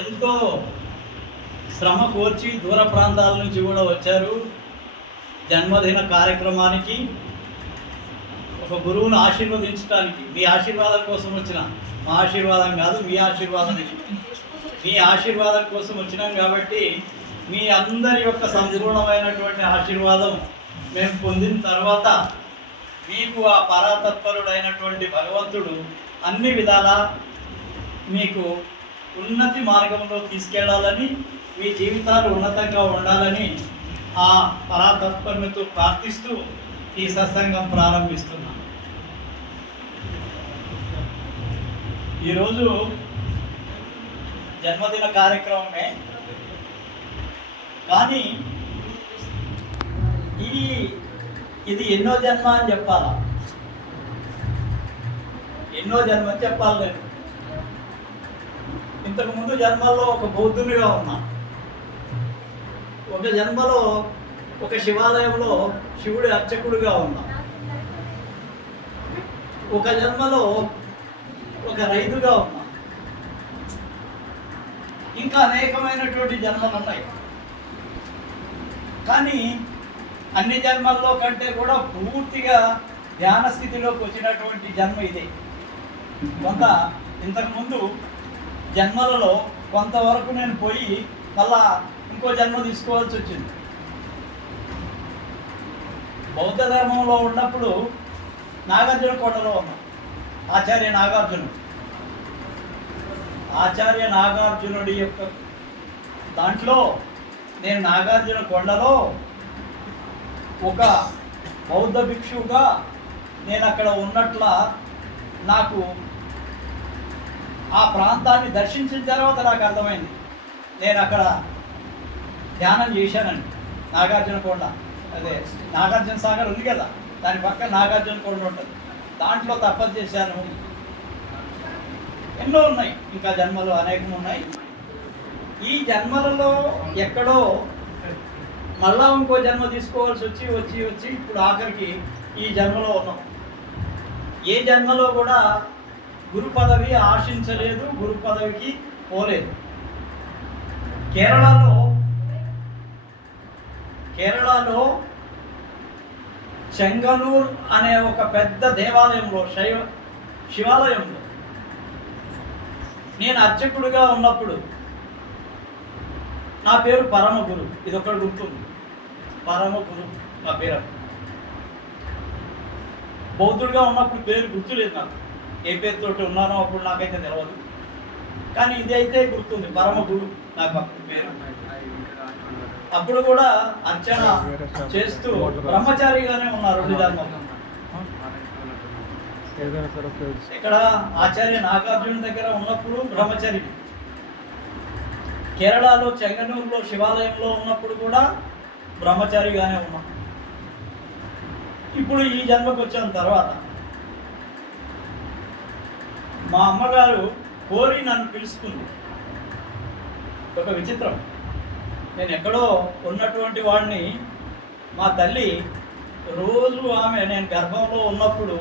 ఎంతో శ్రమ కోర్చి దూర ప్రాంతాల నుంచి కూడా వచ్చారు జన్మదిన కార్యక్రమానికి. ఒక గురువును ఆశీర్వదించడానికి మీ ఆశీర్వాదం కోసం వచ్చిన, మా ఆశీర్వాదం కాదు మీ ఆశీర్వాదం, మీ ఆశీర్వాదం కోసం వచ్చినాం. కాబట్టి మీ అందరి యొక్క సంపూర్ణమైనటువంటి ఆశీర్వాదం మేము పొందిన తర్వాత మీకు ఆ పరాతత్పరుడైనటువంటి భగవంతుడు అన్ని విధాలా మీకు ఉన్నతి మార్గంలో తీసుకెళ్లాలని, మీ జీవితాలు ఉన్నతంగా ఉండాలని ఆ పరాతత్పరునితో ప్రార్థిస్తూ ఈ సత్సంగం ప్రారంభిస్తున్నాను. ఈరోజు జన్మదిన కార్యక్రమమే, కానీ ఇది ఎన్నో జన్మ అని చెప్పాలా, ఎన్నో జన్మ అని చెప్పాలి. నేను ఇంతకుముందు జన్మల్లో ఒక బౌద్ధునిగా ఉన్నా, ఒక జన్మలో ఒక శివాలయంలో శివుడి అర్చకుడిగా ఉన్నా, ఒక జన్మలో ఒక రైతుగా ఉన్నా, ఇంకా అనేకమైనటువంటి జన్మలు ఉన్నాయి. కానీ అన్ని జన్మల్లో కంటే కూడా పూర్తిగా ధ్యాన స్థితిలోకి వచ్చినటువంటి జన్మ ఇదే. ఇంతకుముందు జన్మలలో కొంతవరకు నేను పోయి మళ్ళా ఇంకో జన్మ తీసుకోవాల్సి వచ్చింది. బౌద్ధ ధర్మంలో ఉన్నప్పుడు నాగార్జున కొండలో ఉన్నా, ఆచార్య నాగార్జునుడి యొక్క దాంట్లో నేను నాగార్జున కొండలో ఒక బౌద్ధ భిక్షువుగా నేను అక్కడ ఉన్నట్ల నాకు ఆ ప్రాంతాన్ని దర్శించిన తర్వాత నాకు అర్థమైంది. నేను అక్కడ ధ్యానం చేశానండి. నాగార్జున కొండ, అదే నాగార్జున సాగర్ ఉంది కదా, దాని పక్కన నాగార్జున కొండ ఉంటుంది. దాంట్లో తపస్సు చేశాను. ఎన్నో ఉన్నాయి, ఇంకా జన్మలు అనేకం ఉన్నాయి. ఈ జన్మలలో ఎక్కడో మళ్ళా ఇంకో జన్మ తీసుకోవాల్సి వచ్చి ఇప్పుడు ఆఖరికి ఈ జన్మలో ఉన్నాం. ఏ జన్మలో కూడా గురు పదవి ఆశించలేదు, గురు పదవికి పోలేదు. కేరళలో చెంగనూర్ అనే ఒక పెద్ద దేవాలయంలో, శివాలయంలో నేను అర్చకుడిగా ఉన్నప్పుడు నా పేరు పరమగురు. ఇది ఒకటి గుర్తుంది, పరమగురు నా పేరు. బౌద్ధుడిగా ఉన్నప్పుడు పేరు గుర్తులేదు నాకు, ఏ పేరుతోటి ఉన్నానో అప్పుడు నాకైతే తెలియదు. కానీ ఇదైతే గుర్తుంది, పరమగురు నాకు పేరు. అప్పుడు కూడా అర్చన చేస్తూ బ్రహ్మచారిగానే ఉన్నారు 2 జన్మలు. ఇక్కడ ఆచార్య నాగార్జున దగ్గర ఉన్నప్పుడు బ్రహ్మచారి, కేరళలో చెంగనూరులో శివాలయంలో ఉన్నప్పుడు కూడా బ్రహ్మచారిగానే ఉన్నాం. ఇప్పుడు ఈ జన్మకు వచ్చిన తర్వాత మా అమ్మగారు కోరి నన్ను పిలుచుకుంది. ఒక విచిత్రం, నేను ఎక్కడో ఉన్నటువంటి వాడిని మా తల్లి రోజు నేను గర్భంలో ఉన్నప్పుడు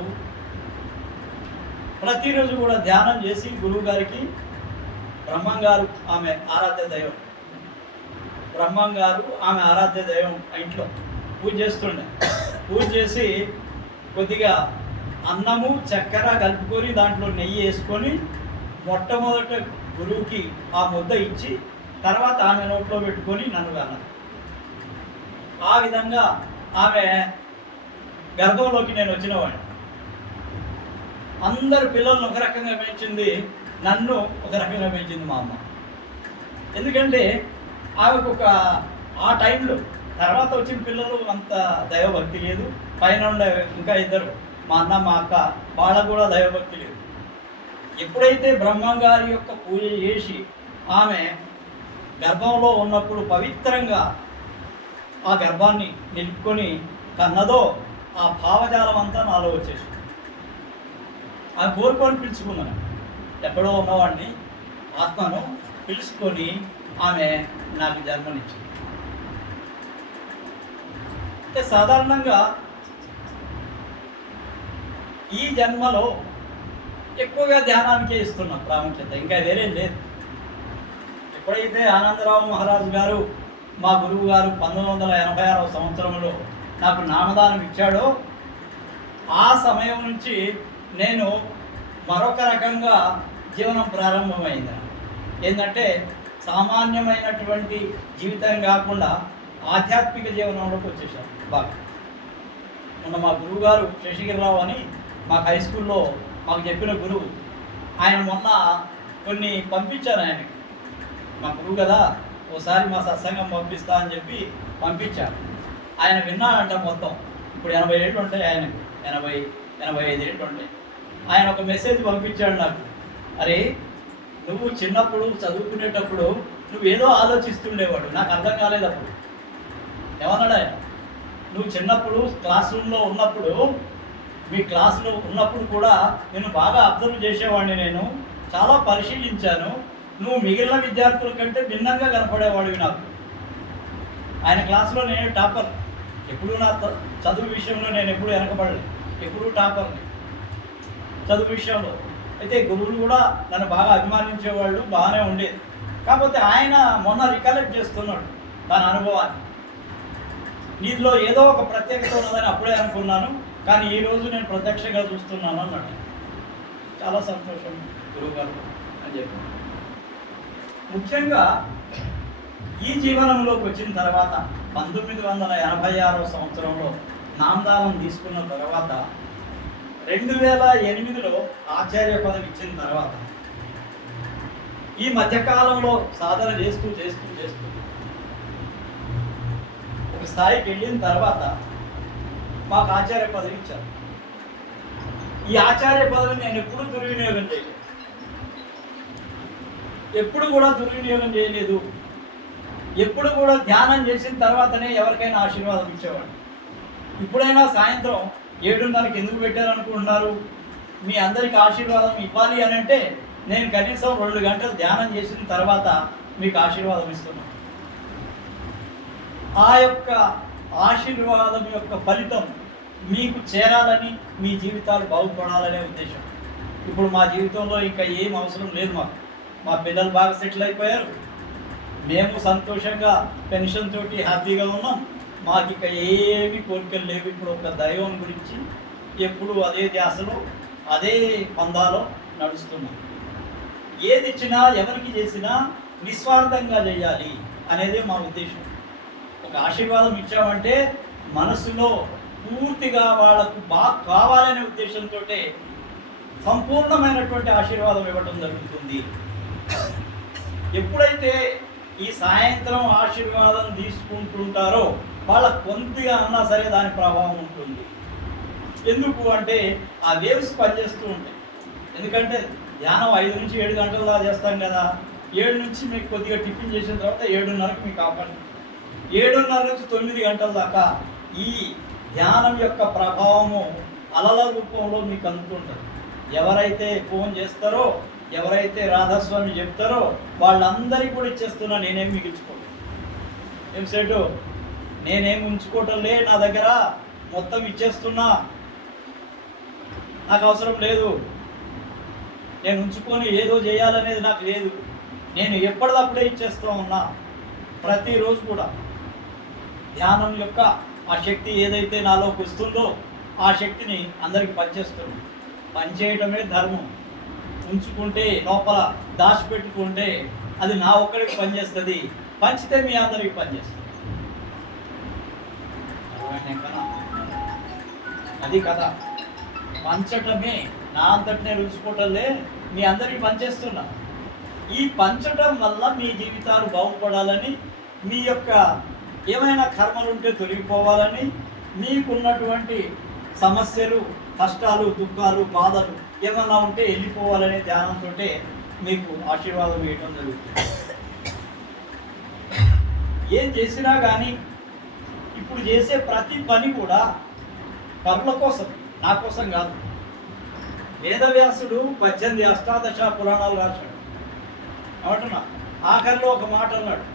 ప్రతిరోజు కూడా ధ్యానం చేసి గురువుగారికి, బ్రహ్మంగారు ఆమె ఆరాధ్య దైవం, బ్రహ్మంగారు ఆమె ఆరాధ్య దైవం ఇంట్లో పూజ చేస్తుండే. పూజ చేసి కొద్దిగా అన్నము చక్కెర కలుపుకొని దాంట్లో నెయ్యి వేసుకొని మొట్టమొదట గురువుకి ఆ ముద్ద ఇచ్చి తర్వాత ఆమె నోట్లో పెట్టుకొని నన్ను అన్నది. ఆ విధంగా ఆమె గర్భంలోకి నేను వచ్చినవాడిని. అందరు పిల్లలను ఒక రకంగా పెంచింది, నన్ను ఒక రకంగా పెంచింది మా అమ్మ. ఎందుకంటే ఆమెకు ఆ టైంలో, తర్వాత వచ్చిన పిల్లలు అంత దైవభక్తి లేదు. పైన ఉండే ఇంకా 2, మా అన్న మా అక్క, వాళ్ళకు కూడా దైవభక్తి లేదు. ఎప్పుడైతే బ్రహ్మంగారి యొక్క పూజ చేసి ఆమె గర్భంలో ఉన్నప్పుడు పవిత్రంగా ఆ గర్భాన్ని నిలుపుకొని కన్నదో, ఆ భావజాలం అంతా నాలో వచ్చేసింది. ఆమె కోరుకొని పిలుచుకున్నాను. ఎక్కడో ఉన్నవాడిని, ఆత్మను పిలుచుకొని ఆమె నాకు జన్మనిచ్చింది. అంటే సాధారణంగా ఈ జన్మలో ఎక్కువగా ధ్యానానికే ఇస్తున్నాం ప్రాముఖ్యత, ఇంకా వేరేం లేదు. ఎప్పుడైతే ఆనందరావు మహారాజు గారు మా గురువు గారు 1986 సంవత్సరంలో నాకు నామదానం ఇచ్చాడో ఆ సమయం నుంచి నేను మరొక రకంగా జీవనం ప్రారంభమైంది. ఏంటంటే సామాన్యమైనటువంటి జీవితం కాకుండా ఆధ్యాత్మిక జీవనంలోకి వచ్చేసాను బాగా. మొన్న మా గురువు గారు శేషగిరిరావు అని మాకు హై స్కూల్లో మాకు చెప్పిన గురువు, ఆయన మొన్న కొన్ని పంపించారు ఆయనకి. మా గురువు కదా, ఓసారి మా సత్సంగం పంపిస్తా అని చెప్పి పంపించారు. ఆయన విన్నాడంట మొత్తం. ఇప్పుడు 80 ఏళ్ళు ఉంటాయి ఆయనకు, 85 ఏళ్ళు ఉంటాయి. ఆయన ఒక మెసేజ్ పంపించాడు నాకు. అరే, నువ్వు చిన్నప్పుడు చదువుకునేటప్పుడు నువ్వేదో ఆలోచిస్తుండేవాడు, నాకు అర్థం కాలేదు అప్పుడు. ఏమన్నాడు ఆయన, నువ్వు చిన్నప్పుడు క్లాస్ రూమ్లో ఉన్నప్పుడు, మీ క్లాసులో ఉన్నప్పుడు కూడా నేను బాగా అబ్జర్వ్ చేసేవాడిని, నేను చాలా పరిశీలించాను, నువ్వు మిగిలిన విద్యార్థుల కంటే భిన్నంగా కనపడేవాడివి నాకు. ఆయన క్లాసులో నేను టాపర్, ఎప్పుడూ నా చదువు విషయంలో నేను ఎప్పుడూ వెనకబడలేదు, ఎప్పుడూ టాపర్ని చదువు విషయంలో. అయితే గురువులు కూడా నన్ను బాగా అభిమానించేవాళ్ళు, బాగానే ఉండేది. కాకపోతే ఆయన మొన్న రికలెక్ట్ చేస్తున్నాడు తన అనుభవాన్ని. నీలో ఏదో ఒక ప్రత్యేకత ఉన్నదని అప్పుడే అనుకున్నాను, కానీ ఈరోజు నేను ప్రత్యక్షంగా చూస్తున్నాను అన్నాడు. చాలా సంతోషం గురువు గారు అని చెప్పి. ముఖ్యంగా ఈ జీవనంలోకి వచ్చిన తర్వాత 1986 సంవత్సరంలో నామదానం తీసుకున్న తర్వాత 2008లో ఆచార్య పదవి ఇచ్చిన తర్వాత ఈ మధ్యకాలంలో సాధన చేస్తూ ఒక స్థాయికి వెళ్ళిన తర్వాత మాకు ఆచార్య పదవి ఇచ్చారు. ఈ ఆచార్య పదవిని నేను ఎప్పుడు దుర్వినియోగం చేయలేదు, ఎప్పుడు కూడా దుర్వినియోగం చేయలేదు. ఎప్పుడు కూడా ధ్యానం చేసిన తర్వాతనే ఎవరికైనా ఆశీర్వాదం ఇచ్చేవాడు. ఇప్పుడైనా సాయంత్రం 7:30కి ఎందుకు పెట్టారనుకుంటున్నారు? మీ అందరికీ ఆశీర్వాదం ఇవ్వాలి అని అంటే నేను కనీసం 2 గంటలు ధ్యానం చేసిన తర్వాత మీకు ఆశీర్వాదం ఇస్తున్నాను. ఆ యొక్క ఆశీర్వాదం యొక్క ఫలితం మీకు చేరాలని, మీ జీవితాలు బాగుపడాలనే ఉద్దేశం. ఇప్పుడు మా జీవితంలో ఇంకా ఏం అవసరం లేదు మాకు. మా పిల్లలు బాగా సెటిల్ అయిపోయారు, మేము సంతోషంగా పెన్షన్ తోటి హ్యాపీగా ఉన్నాం. మాకు ఇక ఏమి కోరికలు లేవు. ఇప్పుడు ఒక దైవం గురించి ఎప్పుడు అదే ధ్యాసలో, అదే పందాలో నడుస్తున్నాం. ఏది ఇచ్చినా, ఎవరికి చేసినా నిస్వార్థంగా చేయాలి అనేదే మా ఉద్దేశం. ఒక ఆశీర్వాదం ఇచ్చామంటే మనసులో పూర్తిగా వాళ్ళకు బాగా కావాలనే ఉద్దేశంతో సంపూర్ణమైనటువంటి ఆశీర్వాదం ఇవ్వడం జరుగుతుంది. ఎప్పుడైతే ఈ సాయంత్రం ఆశీర్వాదం తీసుకుంటుంటారో వాళ్ళకు కొద్దిగా అన్నా సరే దాని ప్రభావం ఉంటుంది. ఎందుకు అంటే ఆ వేవ్స్ పనిచేస్తూ ఉంటాయి. ఎందుకంటే ధ్యానం 5 నుంచి 7 గంటల దాకా చేస్తాం కదా. 7 నుంచి మీకు కొద్దిగా టిఫిన్ చేసిన తర్వాత 7:30కి మీకు అవకాశం. 7:30 నుంచి 9 గంటల దాకా ఈ ధ్యానం యొక్క ప్రభావము అలల రూపంలో మీకు అందుతుంటుంది. ఎవరైతే ఫోన్ చేస్తారో, ఎవరైతే రాధాస్వామి చెప్తారో వాళ్ళందరికీ కూడా ఇచ్చేస్తున్నా. నేనేమి మిగిల్చుకోను. ఏం సేటు, నేనేమి ఉంచుకోవటం లే, నా దగ్గర మొత్తం ఇచ్చేస్తున్నా, నాకు అవసరం లేదు. నేను ఉంచుకొని ఏదో చేయాలనేది నాకు లేదు. నేను ఎప్పటిదప్పుడే ఇచ్చేస్తూ ఉన్నా. ప్రతిరోజు కూడా ధ్యానం యొక్క ఆ శక్తి ఏదైతే నాలోకి వస్తుందో ఆ శక్తిని అందరికీ పనిచేస్తుంది. పనిచేయటమే ధర్మం. ఉంచుకుంటే, లోపల దాచిపెట్టుకుంటే అది నా ఒక్కడికి పనిచేస్తుంది, పంచితే మీ అందరికీ పనిచేస్తుంది. అది కదా, పంచటమే. నా అంతటి నేను ఉంచుకోవటంలే, మీ అందరికీ పనిచేస్తున్నా. ఈ పంచటం వల్ల మీ జీవితాలు బాగుపడాలని, మీ యొక్క ఏమైనా కర్మలు ఉంటే తొలగిపోవాలని, మీకున్నటువంటి సమస్యలు, కష్టాలు, దుఃఖాలు, బాధలు ఏమన్నా ఉంటే వెళ్ళిపోవాలనే ధ్యానంతో మీకు ఆశీర్వాదం వేయటం జరుగుతుంది. ఏం చేసినా కానీ ఇప్పుడు చేసే ప్రతి పని కూడా పరుల కోసం, నా కోసం కాదు. వేదవ్యాసుడు 18 అష్టాదశ పురాణాలు రాశాడు. ఏమంటున్నా, ఆఖరిలో ఒక మాట అన్నాడు.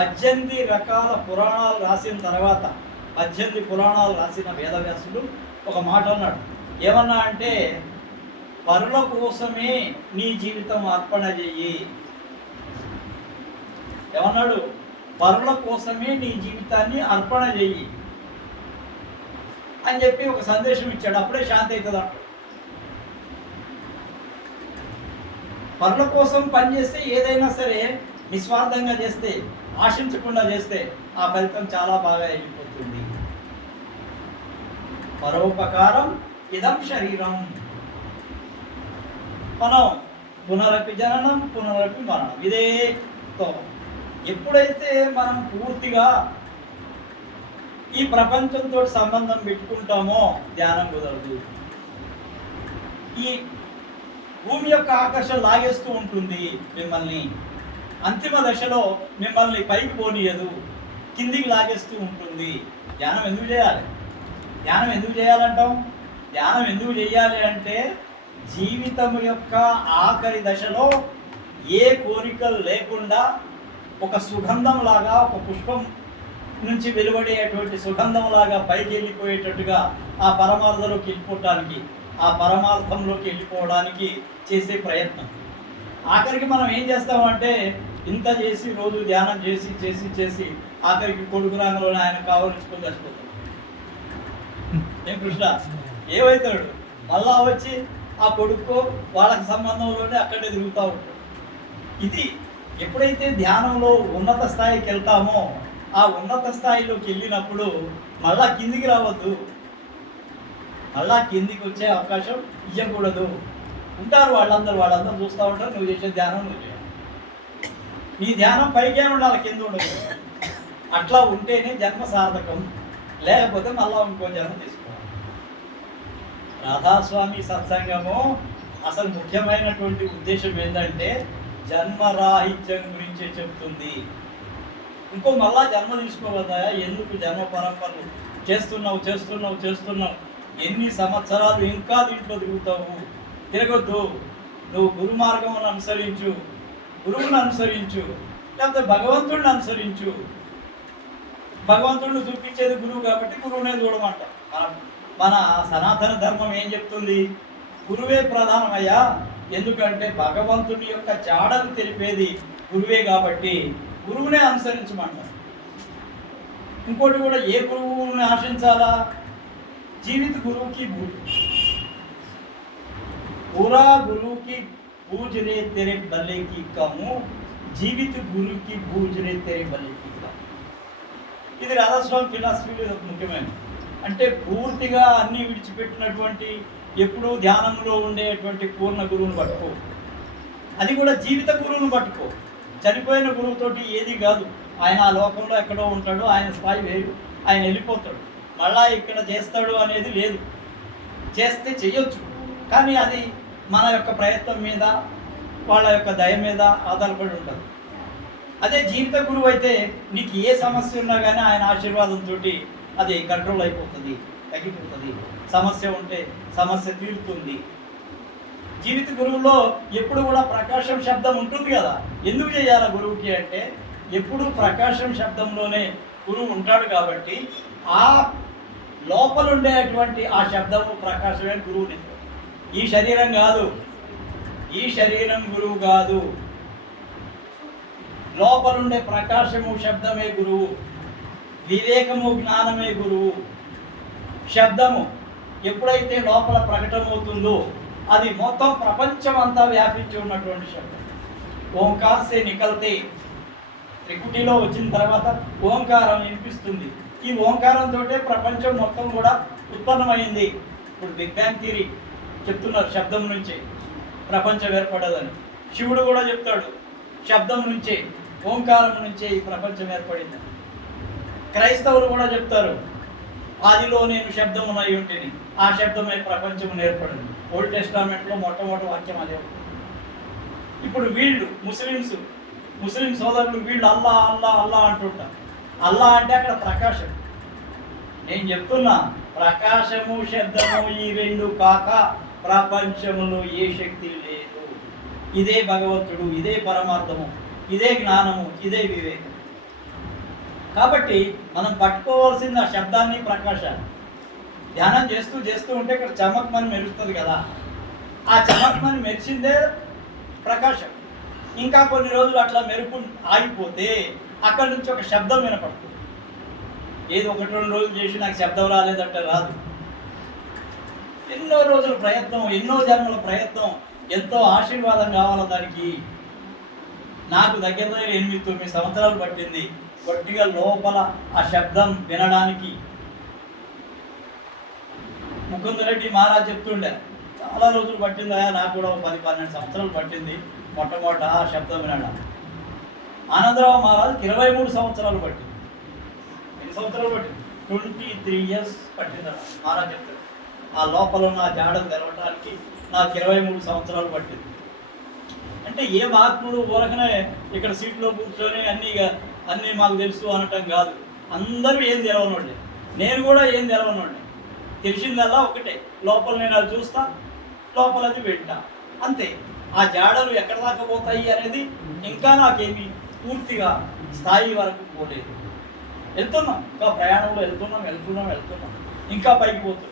18 రకాల పురాణాలు రాసిన తర్వాత, 18 పురాణాలు రాసిన వేదవ్యాసుడు ఒక మాట అన్నాడు. ఏమన్నా అంటే, పరుల కోసమే నీ జీవితం అర్పణ చెయ్యి. ఏమన్నాడు? పరుల కోసమే నీ జీవితాన్ని అర్పణ చెయ్యి అని చెప్పి ఒక సందేశం ఇచ్చాడు. అప్పుడే శాంతి అవుతుందా? పరుల కోసం పనిచేస్తే ఏదైనా సరే నిస్వార్థంగా చేస్తే, ఆశించకుండా చేస్తే ఆ ఫలితం చాలా బాగా వెళ్ళిపోతుంది. పరోపకారం ఇదం శరీరం. మనం పునరపి జననం పునరపి మరణం, ఇదే ఎప్పుడైతే మనం పూర్తిగా ఈ ప్రపంచంతో సంబంధం పెట్టుకుంటామో ధ్యానం కుదరదు. ఈ భూమి యొక్క ఆకర్షణ లాగేస్తూ ఉంటుంది మిమ్మల్ని. అంతిమ దశలో మిమ్మల్ని పైకి పోనీయదు, కిందికి లాగేస్తూ ఉంటుంది. ధ్యానం ఎందుకు చేయాలి? ధ్యానం ఎందుకు చేయాలంటాం? ధ్యానం ఎందుకు చేయాలి అంటే జీవితం యొక్క ఆఖరి దశలో ఏ కోరికలు లేకుండా ఒక సుగంధం లాగా, ఒక పుష్పం నుంచి వెలువడేటువంటి సుగంధం లాగా పైకి వెళ్ళిపోయేటట్టుగా ఆ పరమార్థంలోకి వెళ్ళిపోవటానికి, ఆ పరమార్థంలోకి వెళ్ళిపోవడానికి చేసే ప్రయత్నం. ఆఖరికి మనం ఏం చేస్తామంటే ఇంత చేసి రోజు ధ్యానం చేసి చేసి చేసి ఆఖరికి కొడుకు రంగంలోనే ఆయన కావలించుకొని చచ్చిపోతాడు. ఏం కృష్ణ ఏమవుతాడు? మళ్ళా వచ్చి ఆ కొడుకు వాళ్ళకి సంబంధంలోనే అక్కడే తిరుగుతూ ఉంటాడు. ఇది ఎప్పుడైతే ధ్యానంలో ఉన్నత స్థాయికి వెళ్తామో ఆ ఉన్నత స్థాయిలోకి వెళ్ళినప్పుడు మళ్ళా కిందికి రావద్దు, మళ్ళా కిందికి వచ్చే అవకాశం ఇవ్వకూడదు. ఉంటారు వాళ్ళందరూ చూస్తూ ఉంటారు. నువ్వు చేసే ధ్యానం నువ్వు చేయాలి. నీ ధ్యానం పైకే ఉండాలి, కింద ఉండదు. అట్లా ఉంటేనే జన్మ సార్థకం, లేకపోతే మళ్ళా ఇంకో జన్మ తీసుకోవాలి. రాధాస్వామి సత్సంగము అసలు ముఖ్యమైనటువంటి ఉద్దేశం ఏంటంటే జన్మరాహిత్యం గురించే చెప్తుంది. ఇంకో మళ్ళా జన్మ తీసుకోవద్దా? ఎందుకు జన్మ పరంపరలు చేస్తున్నావు ఎన్ని సంవత్సరాలు ఇంకా దీంట్లో తిరుగుతావు? తిరగొద్దు. నువ్వు గురు మార్గం అనుసరించు, గురువుని అనుసరించు, లేకపోతే భగవంతుడిని అనుసరించు. భగవంతుడిని చూపించేది గురువు కాబట్టి గురువునే చూడమంట. మన సనాతన ధర్మం ఏం చెప్తుంది? గురువే ప్రధానమయ్యా. ఎందుకంటే భగవంతుడి యొక్క జాడలు తెలిపేది గురువే కాబట్టి గురువునే అనుసరించమంట. ఇంకోటి కూడా, ఏ గురువుని ఆశించాలా? జీవిత గురువుకి पूरा गुरु की पूज रे तेरे बल्ले की कमू, జీవిత గురుకి పూజ రే తెరే బల్లి की कम. ఇది రాధాస్వామి ఫిలాసఫీలో ముఖ్యమైన. అంటే పూర్తిగా అన్నీ విడిచిపెట్టినటువంటి, ఎప్పుడూ ధ్యానంలో ఉండేటువంటి పూర్ణ గురువుని పట్టుకో. అది కూడా జీవిత గురువుని పట్టుకో. చనిపోయిన గురువుతోటి ఏది కాదు. ఆయన ఆ లోకంలో ఎక్కడో ఉంటాడు, ఆయన స్థాయి వేరు, ఆయన వెళ్ళిపోతాడు. మళ్ళా ఇక్కడ చేస్తాడు అనేది లేదు. చేస్తే చెయ్యొచ్చు, కానీ అది మన యొక్క ప్రయత్నం మీద, వాళ్ళ యొక్క దయ మీద ఆధారపడి ఉంటుంది. అదే జీవిత గురువు అయితే నీకు ఏ సమస్య ఉన్నా కానీ ఆయన ఆశీర్వాదంతో అది కంట్రోల్ అయిపోతుంది, తగ్గిపోతుంది. సమస్య ఉంటే సమస్య తీరుతుంది. జీవిత గురువులో ఎప్పుడు కూడా ప్రకాశం శబ్దం ఉంటుంది కదా. ఎందుకు చేయాలి గురువుకి అంటే ఎప్పుడు ప్రకాశం శబ్దంలోనే గురువు ఉంటాడు కాబట్టి ఆ లోపల ఉండేటువంటి ఆ శబ్దము ప్రకాశమే గురువుని. ఈ శరీరం కాదు, ఈ శరీరం గురువు కాదు. లోపలుండే ప్రకాశము శబ్దమే గురువు, వివేకము జ్ఞానమే గురువు. శబ్దము ఎప్పుడైతే లోపల ప్రకటమవుతుందో అది మొత్తం ప్రపంచం అంతా వ్యాపించి ఉన్నటువంటి శబ్దం. ఓంకార్ సే నికల్తే, త్రికుటిలో వచ్చిన తర్వాత ఓంకారం వినిపిస్తుంది. ఈ ఓంకారంతో ప్రపంచం మొత్తం కూడా ఉత్పన్నమైంది. ఇప్పుడు బిగ్ బ్యాంగ్ థియరీ చెప్తున్నారు, శబ్దం నుంచే ప్రపంచం ఏర్పడదని. శివుడు కూడా చెప్తాడు, శబ్దం నుంచే, ఓంకారం నుంచే ఈ ప్రపంచం ఏర్పడింది. క్రైస్తవులు కూడా చెప్తారు, ఆదిలో నేను శబ్దమునై ఉంటిని, ఆ శబ్దమై ప్రపంచం ఏర్పడింది. ఓల్డ్ టెస్టామెంట్లో మొట్టమొదటి వాక్యం అదే. ఇప్పుడు వీళ్ళు ముస్లిం సోదరులు వీళ్ళు అల్లా అల్లా అల్లా అంటుంటారు. అల్లా అంటే అక్కడ ప్రకాశం. నేను చెప్తున్నా, ప్రకాశము శబ్దము ఈ రెండు కాక ప్రపంచములో ఏ శక్తి లేదు. ఇదే భగవంతుడు, ఇదే పరమార్థము, ఇదే జ్ఞానము, ఇదే వివేకం. కాబట్టి మనం పట్టుకోవాల్సింది ఆ శబ్దాన్ని, ప్రకాశాన్ని. ధ్యానం చేస్తూ చేస్తూ ఉంటే ఇక్కడ చమక్మని మెరుస్తుంది కదా, ఆ చమక్మని మెరిచిందే ప్రకాశం. ఇంకా కొన్ని రోజులు అట్లా మెరుపు ఆగిపోతే అక్కడి నుంచి ఒక శబ్దం వినపడుతుంది. ఏదో 1-2 రోజులు చేసి నాకు శబ్దం రాలేదంటే రాదు. ఎన్నో రోజుల ప్రయత్నం, ఎన్నో జన్మల ప్రయత్నం, ఎంతో ఆశీర్వాదం కావాలో దానికి. నాకు దగ్గర 8-9 సంవత్సరాలు పట్టింది గట్టిగా లోపల ఆ శబ్దం వినడానికి. ముకుందరెడ్డి మహారాజ్ చెప్తుండే, చాలా రోజులు పట్టిందా, నాకు కూడా 10-12 సంవత్సరాలు పట్టింది మొట్టమొదట ఆ శబ్దం వినడం. ఆనందరావు మహారాజ్ 23 సంవత్సరాలు పట్టింది. ఎన్ని సంవత్సరాలు పట్టింది? 23 years పట్టింది మహారాజ్ చెప్తాడు. ఆ లోపల ఉన్న జాడలు తెలవటానికి నాకు 23 సంవత్సరాలు పట్టింది. అంటే ఏ మహాత్ముడు ఊరకనే ఇక్కడ సీట్లో కూర్చొని అన్నీ మాకు తెలుసు అనటం కాదు. అందరూ ఏం తెలవనోళ్ళే, నేను కూడా ఏం తెలవనోళ్ళే. తెలిసిందల్లా ఒకటే, లోపల నేను అది చూస్తా, లోపల అది వింటా, అంతే. ఆ జాడలు ఎక్కడ దాకా పోతాయి అనేది ఇంకా నాకేమి పూర్తిగా స్థాయి వరకు పోలేదు. వెళ్తున్నాం, ఇంకా ప్రయాణంలో వెళ్తున్నాం, ఇంకా పైకి పోతున్నాం.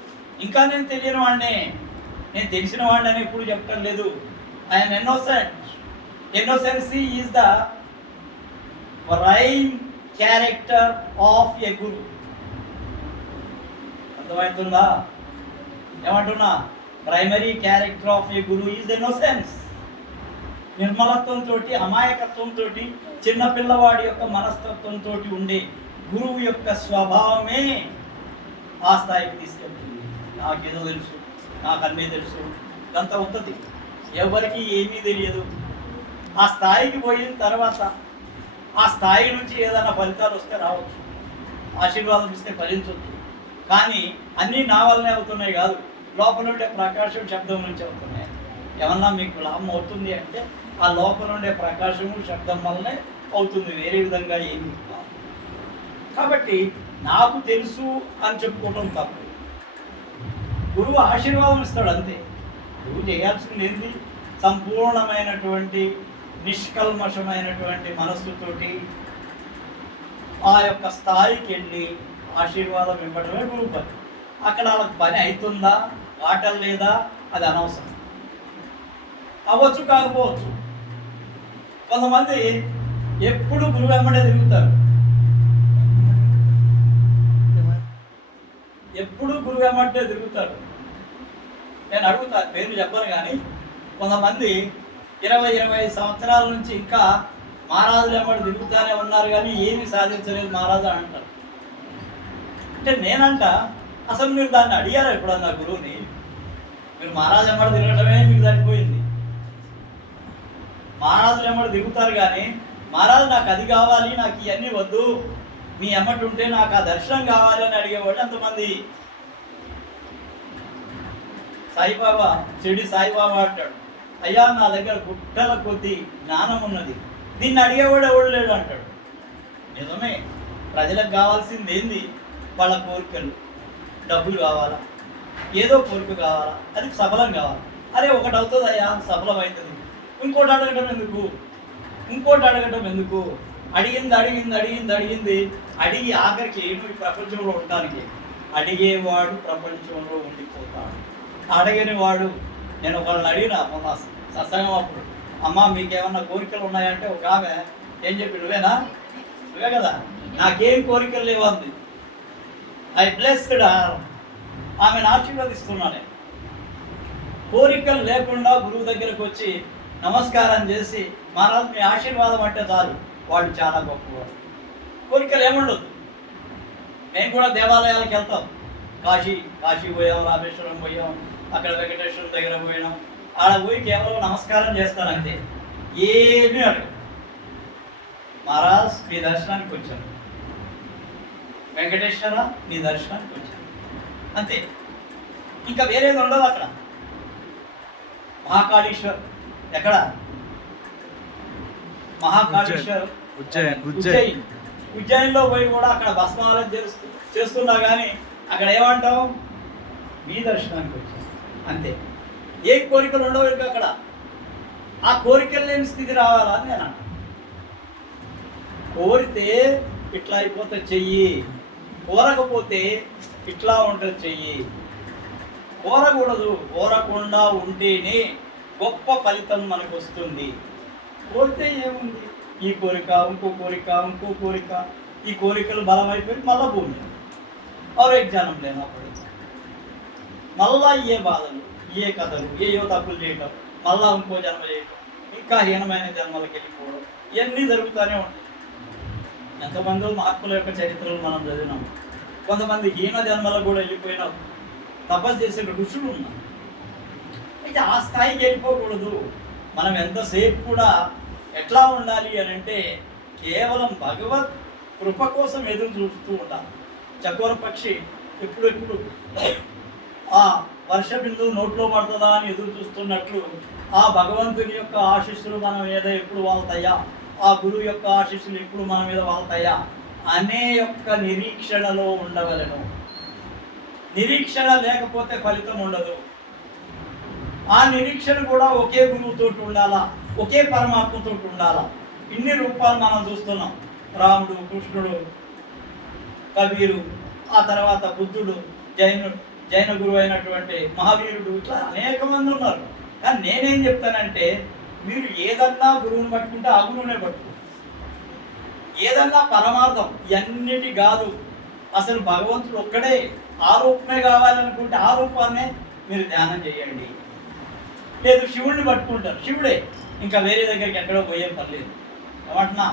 ఇంకా నేను తెలియని వాడినే, నేను తెలిసిన వాడిని అని ఎప్పుడు చెప్పడం లేదు. I'm innocent. Innocency is the prime character of a guru. అర్థమవుతుందా? ఏమంటున్నా? Primary character of a guru is innocence. నిర్మలత్వంతో, అమాయకత్వంతో, చిన్న పిల్లవాడి యొక్క మనస్తత్వంతో ఉండే గురువు యొక్క స్వభావమే ఆ స్థాయికి తీసుకెళ్తుంది. నాకేదో తెలుసు, నాకు అన్నీ తెలుసు, అంత ఉంటుంది. ఎవరికి ఏమీ తెలియదు. ఆ స్థాయికి పోయిన తర్వాత ఆ స్థాయి నుంచి ఏదైనా ఫలితాలు వస్తే రావచ్చు, ఆశీర్వాదం ఇస్తే ఫలించవచ్చు. కానీ అన్నీ నా వల్లనే అవుతున్నాయి కాదు, లోపల ఉండే ప్రకాశం శబ్దం నుంచి అవుతున్నాయి. ఏమన్నా మీకు లాభం అవుతుంది అంటే ఆ లోపల ఉండే ప్రకాశము శబ్దం వల్లనే అవుతుంది, వేరే విధంగా ఏమి కాదు. కాబట్టి నాకు తెలుసు అని చెప్పుకోవడం తప్పు. గురువు ఆశీర్వాదం ఇస్తాడు అంతే. గురువు చేయాల్సింది ఏంటి? సంపూర్ణమైనటువంటి నిష్కల్మషమైనటువంటి మనస్సుతోటి ఆ యొక్క స్థాయికి వెళ్ళి ఆశీర్వాదం ఇవ్వడమే గురువు పని. అక్కడ వాళ్ళకి పని అవుతుందా, ఆటలు లేదా, అది అనవసరం. అవ్వచ్చు, కాకపోవచ్చు. కొంతమంది ఎప్పుడు గురువు వెంబడే తిరుగుతారు, నేను అడుగుతాను, పేర్లు చెప్పను కానీ కొంతమంది 20-25 సంవత్సరాల నుంచి ఇంకా మహారాజులు వెంబడి తిరుగుతానే ఉన్నారు కానీ ఏమీ సాధించలేదు మహారాజు అంటారు. అంటే నేనంట, అసలు మీరు దాన్ని అడిగారా ఎప్పుడన్నా గురువుని? మీరు మహారాజు వెంబడి తిరగటమే మీకు సరిపోయింది. మహారాజులు వెంబడి తిరుగుతారు కానీ మహారాజు నాకు అది కావాలి, నాకు ఇవన్నీ వద్దు, మీ ఎమ్మటి ఉంటే నాకు ఆ దర్శనం కావాలి అని అడిగేవాళ్ళు ఎంతమంది? సాయిబాబా, షిరిడి సాయిబాబా అంటాడు, అయ్యా నా దగ్గర గుట్టల కొద్ది జ్ఞానం ఉన్నది, దీన్ని అడిగేవాడు ఎవడు లేడు అంటాడు. నిజమే, ప్రజలకు కావాల్సింది ఏంది? వాళ్ళ కోరికలు, డబ్బులు కావాలా, ఏదో కోరిక కావాలా, అది సఫలం కావాలి. అరే ఒకటి అవుతుంది అయ్యా, సఫలం అవుతుంది, ఇంకోటి అడగటం ఎందుకు? అడిగింది అడిగి ఆఖరికి ఏమి ప్రపంచంలో ఉండడానికి అడిగేవాడు ప్రపంచంలో ఉండిపోతాడు. అడగని వాడు, నేను ఒకళ్ళని అడిగినా మొన్న సత్సంగం అప్పుడు, అమ్మ మీకేమన్నా కోరికలు ఉన్నాయంటే ఒక ఆమె ఏం చెప్పి, నువ్వే కదా, నాకేం కోరికలు లేవంది. ఐ బ్లెస్డ్ ఆమెను ఆశీర్వదిస్తున్నానే. కోరికలు లేకుండా గురువు దగ్గరకు వచ్చి నమస్కారం చేసి మహారాజు మీ ఆశీర్వాదం అంటే చాలు, వాడు చాలా గొప్పవాడు. కోరికలు ఏముండదు. మేము కూడా దేవాలయాలకు వెళ్తాం, కాశీ పోయాం, రామేశ్వరం పోయాం, అక్కడ వెంకటేశ్వరం దగ్గర పోయినాం. ఆడ పోయి కేవలం నమస్కారం చేస్తాను అంతే, ఏమీ అడగదు. మహారాజ్ మీ దర్శనానికి వచ్చాను, వెంకటేశ్వర నీ దర్శనానికి వచ్చాను, అంతే. ఇంకా వేరేది ఉండదు అక్కడ. మహాకాళేశ్వర్ ఎక్కడ? మహాకాళేశ్వర్ ఉజ్జయిన్లో పోయి కూడా అక్కడ భస్మాలం చేస్తున్నా కానీ అక్కడ ఏమంటావు? మీ దర్శనానికి వచ్చాను, అంతే. ఏ కోరికలు ఉండవు ఇంకా అక్కడ. ఆ కోరికలు లేని స్థితి రావాలా అని నేను అంటాను. కోరితే ఇట్లా అయిపోతే చెయ్యి, కోరకపోతే ఇట్లా ఉంటుంది చెయ్యి. కోరకూడదు, కోరకుండా ఉంటేనే గొప్ప ఫలితం మనకు వస్తుంది. కోరితే ఏముంది, ఈ కోరిక, ఇంకో కోరిక, ఇంకో కోరిక, ఈ కోరికలు బలమైపోయి మళ్ళా భూమి జ్ఞానం లేనప్పుడు మళ్ళా ఏ బాధలు, ఏ కథలు, ఏయో తప్పులు చేయటం, మళ్ళా ఇంకో జన్మ చేయటం, ఇంకా హీనమైన జన్మలకు వెళ్ళిపోవడం, ఇవన్నీ జరుగుతూనే ఉంటాయి. ఎంతమందో మహాత్ముల యొక్క చరిత్రలు మనం చదివినాం. కొంతమంది హీన జన్మలకు కూడా వెళ్ళిపోయిన తపస్సు చేసిన ఋషులు ఉన్నారు. అయితే ఆ స్థాయికి వెళ్ళిపోకూడదు. మనం ఎంతసేపు కూడా ఎట్లా ఉండాలి అని అంటే కేవలం భగవత్ కృప కోసం ఎదురు చూస్తూ ఉండాలి. చకోర పక్షి ఎప్పుడు ఆ వర్ష బిందువు నోట్లో పడుతుందా అని ఎదురు చూస్తున్నట్లు ఆ భగవంతుని యొక్క ఆశీస్సులు మనం మీద ఎప్పుడు వాళ్తాయా, ఆ గురువు యొక్క ఆశీస్సులు ఎప్పుడు మన మీద వాళ్తాయా అనే యొక్క నిరీక్షణలో ఉండవలను. నిరీక్షణ లేకపోతే ఫలితం ఉండదు. ఆ నిరీక్షణ కూడా ఒకే గురువుతో ఉండాలా, ఒకే పరమాత్మతో ఉండాలా. ఇన్ని రూపాలు మనం చూస్తున్నాం. రాముడు, కృష్ణుడు, కబీరు, ఆ తర్వాత బుద్ధుడు, జైన గురువు అయినటువంటి మహావీరుడు, ఇట్లా అనేక మంది ఉన్నారు. కానీ నేనేం చెప్తానంటే మీరు ఏదన్నా గురువుని పట్టుకుంటే ఆ గురువునే పట్టుకో. ఏదన్నా పరమార్థం ఇవన్నిటి కాదు. అసలు భగవంతుడు ఒక్కడే, ఆ రూపమే కావాలనుకుంటే ఆ రూపాన్నే మీరు ధ్యానం చేయండి. లేదు శివుడిని పట్టుకుంటారు, శివుడే, ఇంకా వేరే దగ్గరికి ఎక్కడో పోయే పని లేదు. ఏమంటున్నా,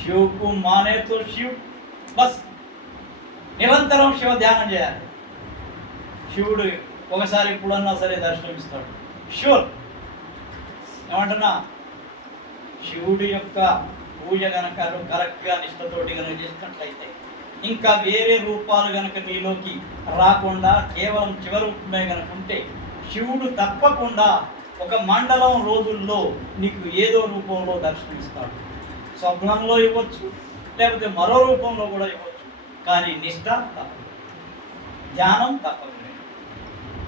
శివకు మానేతో శివ్ బస్ నిరంతరం శివ ధ్యానం చేయాలి. శివుడు ఒకసారి ఎప్పుడన్నా సరే దర్శనమిస్తాడు, షూర్. ఏమంటున్నా, శివుడి యొక్క పూజ కనుక కరెక్ట్గా నిష్ఠతోటి కనుక చేసినట్లయితే ఇంకా వేరే రూపాలు కనుక నీలోకి రాకుండా కేవలం శివరూపమే కనుక ఉంటే శివుడు తప్పకుండా ఒక మండలం రోజుల్లో నీకు ఏదో రూపంలో దర్శనమిస్తాడు. స్వప్నంలో ఇవ్వచ్చు, లేకపోతే మరో రూపంలో కూడా ఇవ్వచ్చు. కానీ నిష్ఠ తప్పదు, ధ్యానం తప్పదు.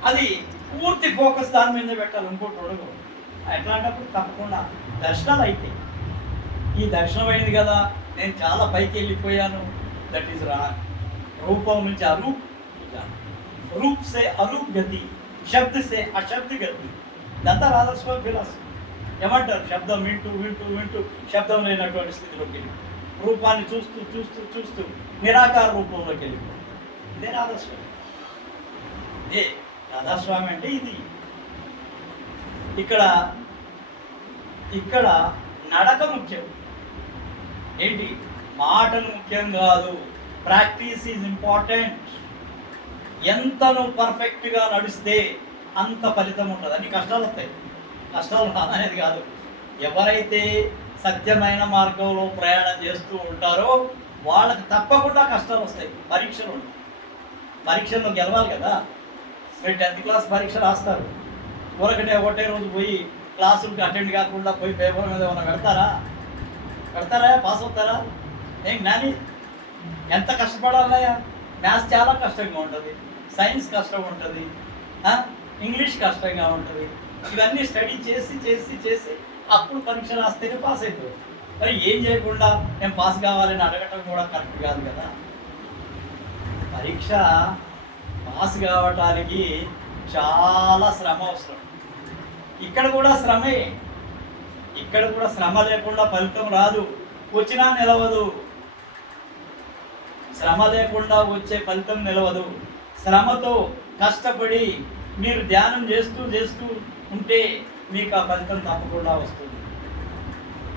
అది పూర్తి ఫోకస్ దాని మీద పెట్టాలి. ఇంకోటి ఉండదు. ఎట్లాంటప్పుడు తప్పకుండా దర్శనాలు అయితే ఈ దర్శనం అయింది కదా, నేను చాలా పైకి వెళ్ళిపోయాను, దట్ ఈస్ రా. రూపం నుంచి అరూప్, రూప్ సే అరూప్ గతి, శబ్ద సే అశబ్ద గతి. ఇదంతా రాధాస్వామి ఫిలాసఫీ. ఏమంటారు, శబ్దం వింటూ వింటూ వింటూ శబ్దం లేనటువంటి స్థితిలోకి వెళ్ళి రూపాన్ని చూస్తూ చూస్తూ చూస్తూ నిరాకార రూపంలోకి వెళ్ళిపో. ఇదే రాధాస్వామి. ఇదే రాధాస్వామి అంటే ఇది. ఇక్కడ నడక ముఖ్యం. ఏంటి, మాటలు ముఖ్యం కాదు. Practice is important. ఎంత నువ్వు పర్ఫెక్ట్గా నడిస్తే అంత ఫలితం ఉంటుంది. అన్ని కష్టాలు వస్తాయి, కష్టాలు రాదనేది కాదు. ఎవరైతే సత్యమైన మార్గంలో ప్రయాణం చేస్తూ ఉంటారో వాళ్ళకి తప్పకుండా కష్టాలు వస్తాయి. పరీక్షలు ఉంటాయి, పరీక్షల్లో గెలవాలి కదా. మీరు 10th క్లాస్ పరీక్ష రాస్తారు, ఒకటే రోజు పోయి క్లాసులకి అటెండ్ కాకుండా పోయి పేపర్ మీద ఏమైనా పెడతారా? పాస్ అవుతారా? ఏం జ్ఞాని, ఎంత కష్టపడాలయా? మ్యాథ్స్ చాలా కష్టంగా ఉంటుంది, సైన్స్ కష్టం ఉంటుంది, ఇంగ్లీష్ కష్టంగా ఉంటుంది. ఇవన్నీ స్టడీ చేసి చేసి చేసి అప్పుడు పరీక్ష రాస్తేనే పాస్ అవుతుంది. మరి ఏం చేయకుండా నేను పాస్ కావాలని అడగటం కూడా కరెక్ట్ కాదు కదా. పరీక్ష పాస్ కావటానికి చాలా శ్రమ అవసరం. ఇక్కడ కూడా శ్రమే. ఇక్కడ కూడా శ్రమ లేకుండా ఫలితం రాదు, వచ్చినా నిలవదు. శ్రమ లేకుండా వచ్చే ఫలితం నిలవదు. శ్రమతో కష్టపడి మీరు ధ్యానం చేస్తూ చేస్తూ ఉంటే మీకు ఆ ఫలితం తప్పకుండా వస్తుంది.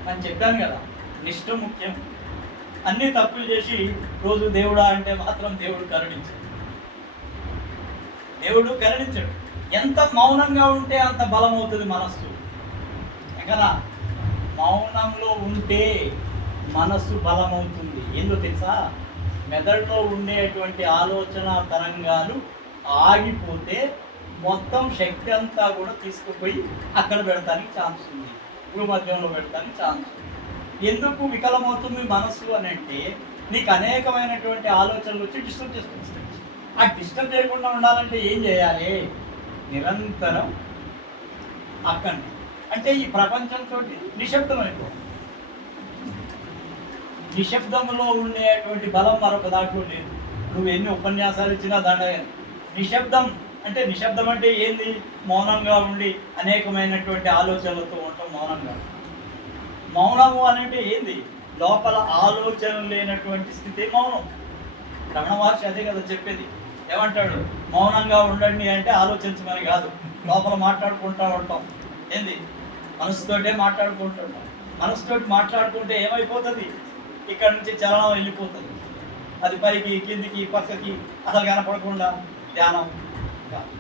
అని చెప్పాను కదా, నిష్ఠ ముఖ్యం. అన్ని తప్పులు చేసి రోజు దేవుడా అంటే మాత్రం దేవుడు కరుణించడు. ఎంత మౌనంగా ఉంటే అంత బలం అవుతుంది మనస్సు. ఎక్కడ మౌనంలో ఉంటే మనస్సు బలమవుతుంది. ఏందో తెలుసా, మెదడులో ఉండేటువంటి ఆలోచన తరంగాలు ఆగిపోతే మొత్తం శక్తి అంతా కూడా తీసుకుపోయి అక్కడ పెడతానికి ఛాన్స్ ఉంది, భూమధ్యంలో పెడతానికి ఛాన్స్ ఉంది. ఎందుకు వికలమవుతుంది మనస్సు అని అంటే నీకు అనేకమైనటువంటి ఆలోచనలు వచ్చి డిస్టర్బ్ చేసుకుంటుంది. ఆ డిస్టర్బ్ చేయకుండా ఉండాలంటే ఏం చేయాలి? నిరంతరం అక్కడి అంటే ఈ ప్రపంచంతో నిశ్శబ్దం అయిపోతుంది. నిశ్శబ్దంలో ఉండేటువంటి బలం మరొక దాంట్లో లేదు. నువ్వు ఎన్ని ఉపన్యాసాలు ఇచ్చినా దాంట్లో నిశ్శబ్దం అంటే ఏంది? మౌనంగా ఉండి అనేకమైనటువంటి ఆలోచనలతో ఉండటం మౌనంగా. మౌనము అనేది ఏంది? లోపల ఆలోచన లేనటువంటి స్థితి మౌనం. రమణ మహర్షి అదే కదా చెప్పేది. ఏమంటాడు? మౌనంగా ఉండండి అంటే ఆలోచించమని కాదు, లోపల మాట్లాడుకుంటూ ఉంటాం. ఏంది? మనసుతోటే మాట్లాడుకుంటుంటాం. మనసుతోటి మాట్లాడుకుంటే ఏమైపోతుంది? ఇక్కడ నుంచి చలనం వెళ్ళిపోతుంది. అది పైకి కిందికి పక్కకి అసలు కనపడకుండా ధ్యానం కాదు.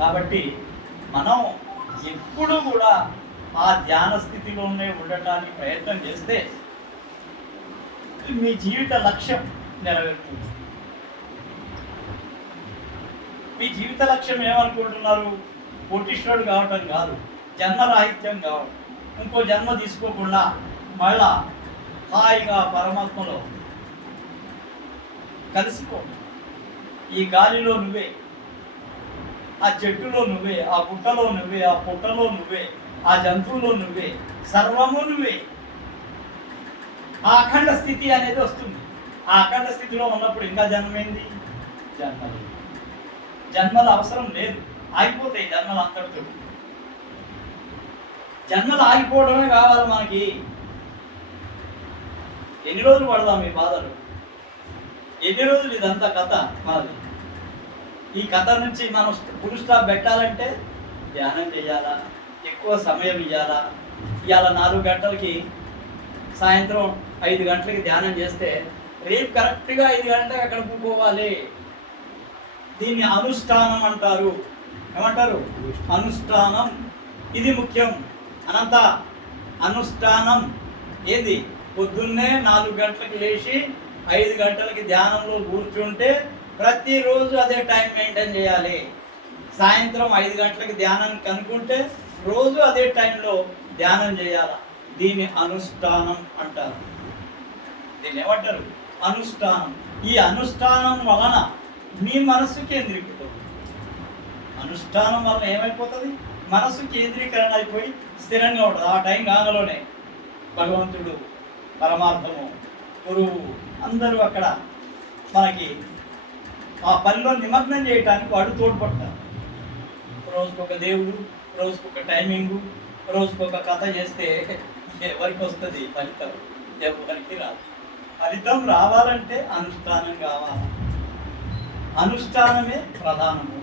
కాబట్టి మనం ఎప్పుడూ కూడా ఆ ధ్యాన స్థితిలోనే ఉండటానికి ప్రయత్నం చేస్తే మీ జీవిత లక్ష్యం నెరవేరుతుంది. మీ జీవిత లక్ష్యం ఏమనుకుంటున్నారు? కోటీశ్వరుడు కావటం కాదు, జన్మరాహిత్యం కావడం. ఇంకో జన్మ తీసుకోకుండా మళ్ళా హాయిగా పరమాత్మలో కలిసిపో. ఈ గాలిలో నువ్వే, ఆ చెట్టులో నువ్వే, ఆ పుట్టలో నువ్వే, ఆ పుట్టలో నువ్వే, ఆ జంతువులో నువ్వే, సర్వము నువ్వే. ఆ అఖండ స్థితి అనేది వస్తుంది. ఆ అఖండ స్థితిలో ఉన్నప్పుడు ఇంకా జన్మేంది? జన్మలేదు. జన్మల అవసరం లేదు, ఆగిపోతాయి జన్మలు అంతటితో. జన్మలు ఆగిపోవడమే కావాలి మనకి. ఎన్ని రోజులు పడదాం ఈ బాధలు? ఎన్ని రోజులు ఇదంతా కథ మనది? ఈ కథ నుంచి మనం ఫుల్ స్టాప్ పెట్టాలంటే ధ్యానం చేయాలా, ఎక్కువ సమయం ఇవ్వాలా. ఇవాళ 4 గంటలకి, సాయంత్రం 5 గంటలకి ధ్యానం చేస్తే రేపు కరెక్ట్గా 5 గంటలకు అక్కడ కూకోవాలి. దీన్ని అనుష్ఠానం అంటారు. ఏమంటారు? అనుష్ఠానం. ఇది ముఖ్యం. అనంత అనుష్ఠానం ఏది? పొద్దున్నే 4 గంటలకు లేచి 5 గంటలకి ధ్యానంలో కూర్చుంటే ప్రతిరోజు అదే టైం మెయింటైన్ చేయాలి. సాయంత్రం 5 గంటలకి ధ్యానానికి అనుకుంటే రోజు అదే టైంలో ధ్యానం చేయాలి. దీన్ని అనుష్ఠానం అంటారు. దీన్ని ఏమంటారు? అనుష్ఠానం. ఈ అనుష్ఠానం వలన మీ మనస్సు కేంద్రీకృతం. అనుష్ఠానం వలన ఏమైపోతుంది? మనస్సు కేంద్రీకరణ అయిపోయి స్థిరంగా ఉంటుంది. ఆ టైం కాగలోనే భగవంతుడు, పరమార్థము, గురువు అందరూ అక్కడ మనకి ఆ పనిలో నిమగ్నం చేయడానికి వాడు తోడ్పడతారు. రోజుకొక దేవుడు, రోజుకొక టైమింగు, రోజుకొక కథ చేస్తే ఎవరికి వస్తుంది ఫలితం? ఎవరికి రాదు. ఫలితం రావాలంటే అనుష్ఠానం కావాలి. అనుష్ఠానమే ప్రధానము.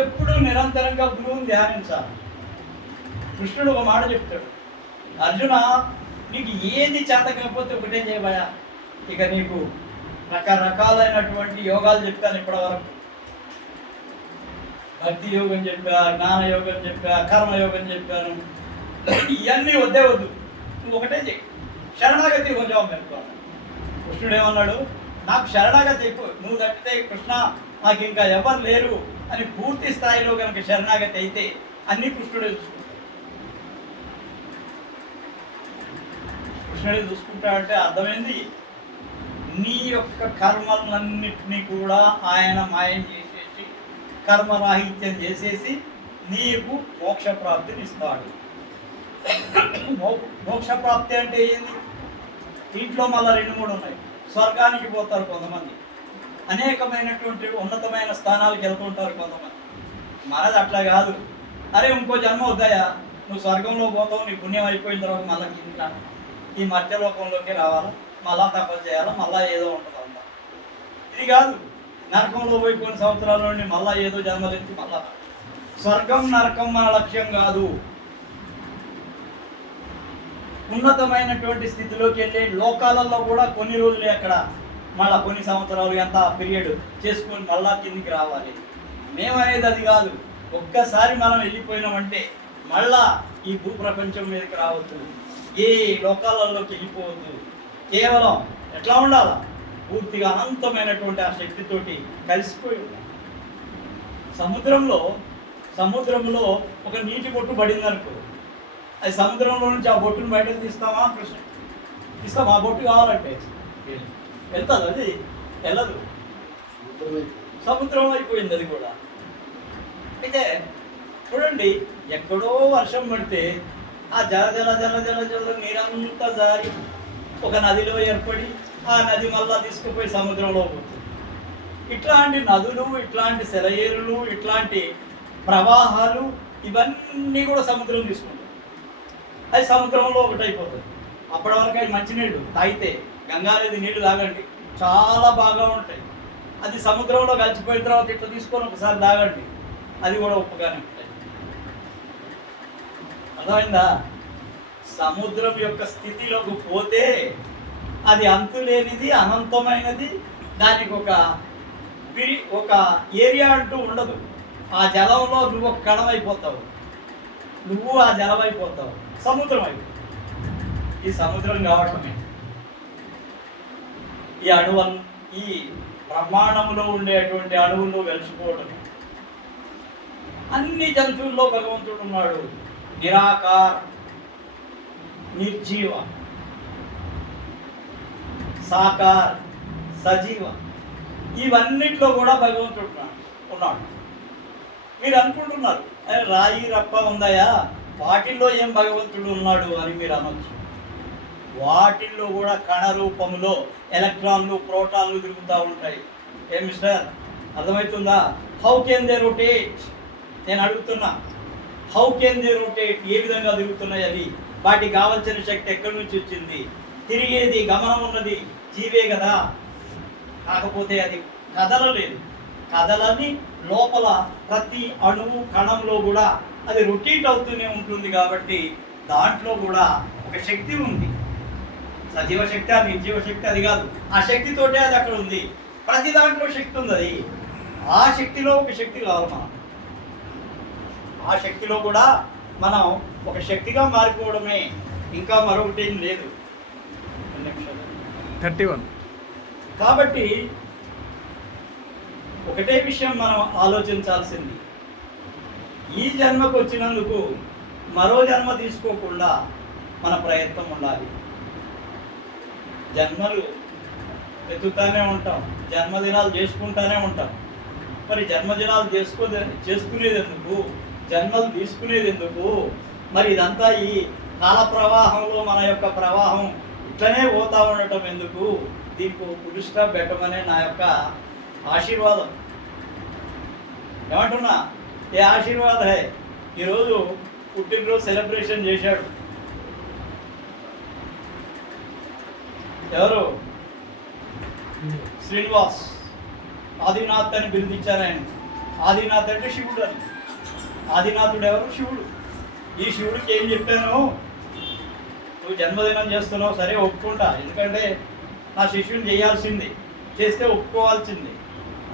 ఎప్పుడు నిరంతరంగా గురువుని ధ్యానించాలి. కృష్ణుడు ఒక మాట చెప్తాడు, అర్జున నీకు ఏది చేతకపోతే ఒకటే చేయబోయా. ఇక నీకు రకరకాలైనటువంటి యోగాలు చెప్పాను ఇప్పటి వరకు. భక్తి యోగం చెప్పా, జ్ఞాన యోగం చెప్పా, కర్మయోగం చెప్పాను. ఇవన్నీ వద్దే వద్దు, నువ్వు ఒకటే చెయ్యి, శరణాగతి హోజావు మెరుకోవాలి. కృష్ణుడు ఏమన్నాడు? నాకు శరణాగతి ఎక్కువ, నువ్వు తప్పితే కృష్ణ నాకు ఇంకా ఎవరు లేరు అని పూర్తి స్థాయిలో కనుక శరణాగతి అయితే అన్నీ కృష్ణుడే చూసుకుంటాడు. కృష్ణుడే చూసుకుంటాడంటే అర్థమైంది, నీ యొక్క కర్మలన్నింటినీ కూడా ఆయన మాయం చేసేసి, కర్మరాహిత్యం చేసేసి నీకు మోక్షప్రాప్తిని ఇస్తాడు. మోక్షప్రాప్తి అంటే ఏంది? దీంట్లో మళ్ళీ 2-3 ఉన్నాయి. స్వర్గానికి పోతారు కొంతమంది, అనేకమైనటువంటి ఉన్నతమైన స్థానాలకు వెళ్తుంటారు కొంతమంది. మనది అట్లా కాదు. అరే ఇంకో జన్మ వద్దాయా, నువ్వు స్వర్గంలో పోతావు, నీ పుణ్యం అయిపోయిన తర్వాత మళ్ళీ కింద ఈ మధ్యలోకంలోకి రావాలా, మళ్ళా తపస్సు చేయాలా, మళ్ళా ఏదో ఉంటుంది అంతా. ఇది కాదు. నరకంలో పోయి కొన్ని సంవత్సరాల నుండి మళ్ళా ఏదో జన్మలించి మళ్ళా స్వర్గం నరకం మన లక్ష్యం కాదు. ఉన్నతమైనటువంటి స్థితిలోకి వెళ్ళే లోకాలలో కూడా కొన్ని రోజులే అక్కడ, మళ్ళీ కొన్ని సంవత్సరాలు ఎంత పీరియడ్ చేసుకొని మళ్ళా కిందికి రావాలి. మేమనేది అది కాదు. ఒక్కసారి మనం వెళ్ళిపోయినామంటే మళ్ళా ఈ భూప్రపంచం మీదకి రావద్దు, ఏ లోకాలలోకి వెళ్ళిపోవద్దు. కేవలం ఎట్లా ఉండాలా? పూర్తిగా అనంతమైనటువంటి ఆ శక్తితోటి కలిసిపోయి ఉండాలి. సముద్రంలో ఒక నీటి బొట్టు పడిందనుకో, అది సముద్రంలో నుంచి ఆ బొట్టును బయటకు తీస్తామా? కృష్ణ తీస్తాం. ఆ బొట్టు కావాలంటే వెళ్తుంది, అది వెళ్ళదు, సముద్రం అయిపోయింది అది కూడా. అయితే చూడండి, ఎక్కడో వర్షం పడితే ఆ జల నీరంతా జారి ఒక నదిలో ఏర్పడి ఆ నది మళ్ళా తీసుకుపోయి సముద్రంలో పోతుంది. ఇట్లాంటి నదులు, ఇట్లాంటి సెలయేరులు, ఇట్లాంటి ప్రవాహాలు ఇవన్నీ కూడా సముద్రం తీసుకుంటాయి. అది సముద్రంలో ఒకటైపోతుంది. అప్పటి వరకు అది మంచినీళ్ళు తాగితే, గంగానది నీళ్లు తాగండి, చాలా బాగా ఉంటాయి. అది సముద్రంలో కలిసిపోయిన తర్వాత ఇట్లా తీసుకొని ఒకసారి తాగండి, అది కూడా ఉప్పుగానే ఉంటాయి. అర్థమైందా? సముద్రం యొక్క స్థితిలోకి పోతే అది అంతులేనిది, అనంతమైనది. దానికి ఒక ఏరియా అంటూ ఉండదు. ఆ జలంలో నువ్వు ఒక కణం అయిపోతావు, నువ్వు ఆ జలం అయిపోతావు, సముద్రం అయిపోతావు. ఈ సముద్రం కావటమే ఈ అణువులు, ఈ బ్రహ్మాండంలో ఉండేటువంటి అణువుల్లో కలిసిపోవటమే. అన్ని జంతువుల్లో భగవంతుడు ఉన్నాడు. నిరాకార, నిర్జీవ, సాకార, సజీవ, ఇవన్నిట్లో కూడా భగవంతుడు ఉన్నాడు. మీరు అనుకుంటున్నారు రాయి రప్ప ఉందయా, వాటిల్లో ఏం భగవంతుడు ఉన్నాడు అని మీరు అనొచ్చు. వాటిల్లో కూడా కణ రూపంలో ఎలక్ట్రాన్లు, ప్రోటాన్లు తిరుగుతూ ఉంటాయి. ఏం మిస్టర్, అర్థమవుతుందా? How can they rotate? నేను అడుగుతున్నా, హౌ కెన్ దే రొటేట్? ఏ విధంగా తిరుగుతున్నాయి అవి? వాటికి కావలసిన శక్తి ఎక్కడి నుంచి వచ్చింది? తిరిగేది, గమనం ఉన్నది జీవే కదా. కాకపోతే అది కదలలేదు. కదలని లోపల ప్రతి అణువు, కణంలో కూడా అది రొటేట్ అవుతూనే ఉంటుంది. కాబట్టి దాంట్లో కూడా ఒక శక్తి ఉంది. సజీవ శక్తి, ఆ నిర్జీవ శక్తి అది కాదు, ఆ శక్తితోటే అది అక్కడ ఉంది. ప్రతి దాంట్లో శక్తి ఉంది. అది ఆ శక్తిలో ఒక శక్తి కావాలి మనం. ఆ శక్తిలో కూడా మనం ఒక శక్తిగా మారిపోవడమే, ఇంకా మరొకటి ఏం లేదు. 31. కాబట్టి ఒకటే విషయం మనం ఆలోచించాల్సింది, ఈ జన్మకు వచ్చినందుకు మరో జన్మ తీసుకోకుండా మన ప్రయత్నం ఉండాలి. జన్మలు ఎత్తుతానే ఉంటాం, జన్మదినాలు చేసుకుంటానే ఉంటాం. మరి జన్మదినాలు చేసుకునేది ఎందుకు? జన్మలు తీసుకునేది ఎందుకు? మరి ఇదంతా ఈ కాల ప్రవాహంలో మన యొక్క ప్రవాహం ఇట్లనే పోతా ఉండటం ఎందుకు? దీనికి పురుషుగా పెట్టమనే నా యొక్క ఆశీర్వాదం. ఏమంటున్నా, ఏ ఆశీర్వాద హై. ఈరోజు పుట్టినరోజు సెలబ్రేషన్ చేశాడు ఎవరు? శ్రీనివాస్. ఆదినాథ్ అని బిరుదిచ్చారు ఆయన. ఆదినాథ్ అంటే శివుడు అని. ఆదినాథుడు ఎవరు? శివుడు. ఈ శివుడికి ఏం చెప్పాను, నువ్వు జన్మదినం చేస్తున్నావు, సరే ఒప్పుకుంటా, ఎందుకంటే నా శిష్యుని చేయాల్సింది, చేస్తే ఒప్పుకోవాల్సింది,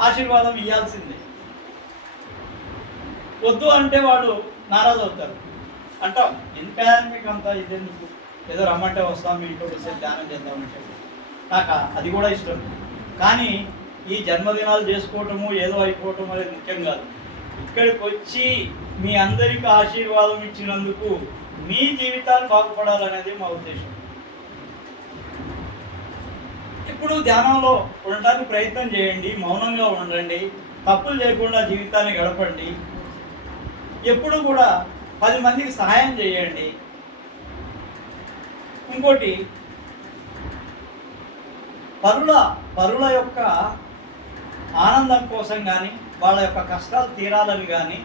ఆశీర్వాదం ఇవ్వాల్సిందే. వద్దు అంటే వాడు నారాజు అవుతారు. అంటాం, ఇంకా మీకు అంతా ఇదెందుకు, ఏదో రమ్మంటే వస్తాం, మీ ఇంట్లో వస్తే ధ్యానం చేద్దామని చెప్పి. నాకు అది కూడా ఇష్టం. కానీ ఈ జన్మదినాలు చేసుకోవటము, ఏదో అయిపోవటం అనేది ముఖ్యం కాదు. ఇక్కడికి వచ్చి మీ అందరికీ ఆశీర్వాదం ఇచ్చినందుకు మీ జీవితాలు బాగుపడాలనేది మా ఉద్దేశం. ఇప్పుడు ధ్యానంలో ఉండటానికి ప్రయత్నం చేయండి, మౌనంగా ఉండండి, తప్పులు చేయకుండా జీవితాన్ని గడపండి. ఎప్పుడు కూడా 10 మందికి సహాయం చేయండి. ఇంకోటి, పరుల యొక్క ఆనందం కోసం కానీ, వాళ్ళ యొక్క కష్టాలు తీరాలని కానీ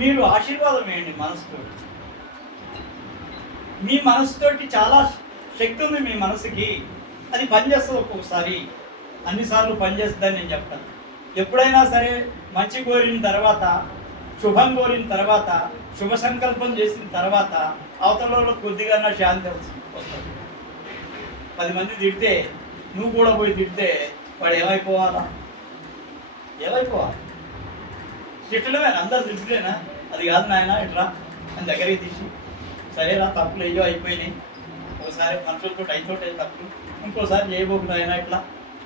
మీరు ఆశీర్వాదం వేయండి మనసుతోటి. మీ మనసుతోటి చాలా శక్తి ఉంది. మీ మనసుకి అది పనిచేస్తుంది. ఒక్కొక్కసారి, అన్నిసార్లు పనిచేస్తుందని నేను చెప్తాను. ఎప్పుడైనా సరే మంచి కోరిన తర్వాత, శుభం కోరిన తర్వాత, శుభ సంకల్పం చేసిన తర్వాత అవతలలో కొద్దిగా శాంతి వస్తుంది. 10 మంది తిడితే నువ్వు కూడా పోయి తిడితే వాడు ఏమైపోవాలా? తిట్టడమే, అందరు తిట్టలేనా? అది కాదు నాయన, ఇట్లా అని దగ్గరికి తీసి, సరేనా తప్పులు ఏయో అయిపోయినాయి, ఒకసారి మనుషులతో అయితోటే తప్పులు, ఇంకోసారి చేయబోకు నాయన, ఇట్లా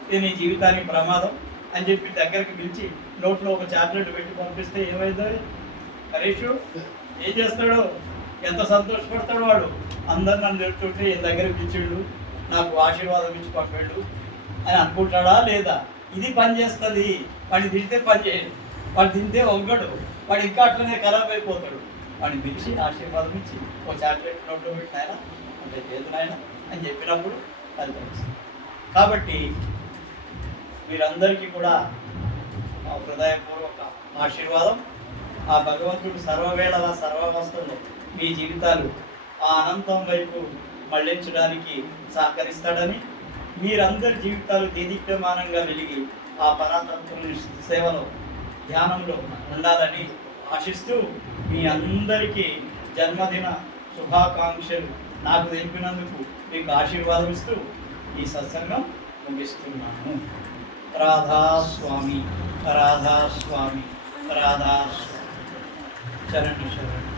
ఇది నీ జీవితానికి ప్రమాదం అని చెప్పి దగ్గరికి పిలిచి నోట్లో ఒక చాక్లెట్ పెట్టి పంపిస్తే ఏమైందో హరీషు ఏం చేస్తాడో, ఎంత సంతోషపడతాడు వాడు. అందరు నన్ను తిడుతుంటే ఈయన దగ్గరికి పిలిచిండు, నాకు ఆశీర్వాదం ఇచ్చి పంపాడు అని అనుకుంటాడా లేదా? ఇది పని చేస్తుంది. వాడిని తిడితే పని చేయడు, వాడు తింటే ఒగ్గడు, వాడు ఇంకా అట్లనే ఖరాబ్ అయిపోతాడు. వాడిని పిలిచి ఆశీర్వాదం ఇచ్చి ఒక చాక్లెట్ నోట్లో పెట్టినాయన అంటే లేదు నాయన అని చెప్పినప్పుడు అది తెలుస్తుంది. కాబట్టి మీరందరికీ కూడా మా హృదయపూర్వక ఆశీర్వాదం. ఆ భగవంతుడు సర్వవేళలా సర్వావస్థల్లో మీ జీవితాలు ఆ అనంతం వైపు మళ్లించడానికి సహకరిస్తాడని, మీరందరి జీవితాలు దేదీప్యమానంగా వెలిగి ఆ పరాతత్వం సేవలో ధ్యానంలో ఉండాలని ఆశిస్తూ మీ అందరికీ జన్మదిన శుభాకాంక్షలు నాకు తెలిపినందుకు మీకు ఆశీర్వాదం ఇస్తూ ఈ సత్సంగం ముగిస్తున్నాను. రాధాస్వామి రాధాస్వామి రాధాస్వామి. శరణు శరణు.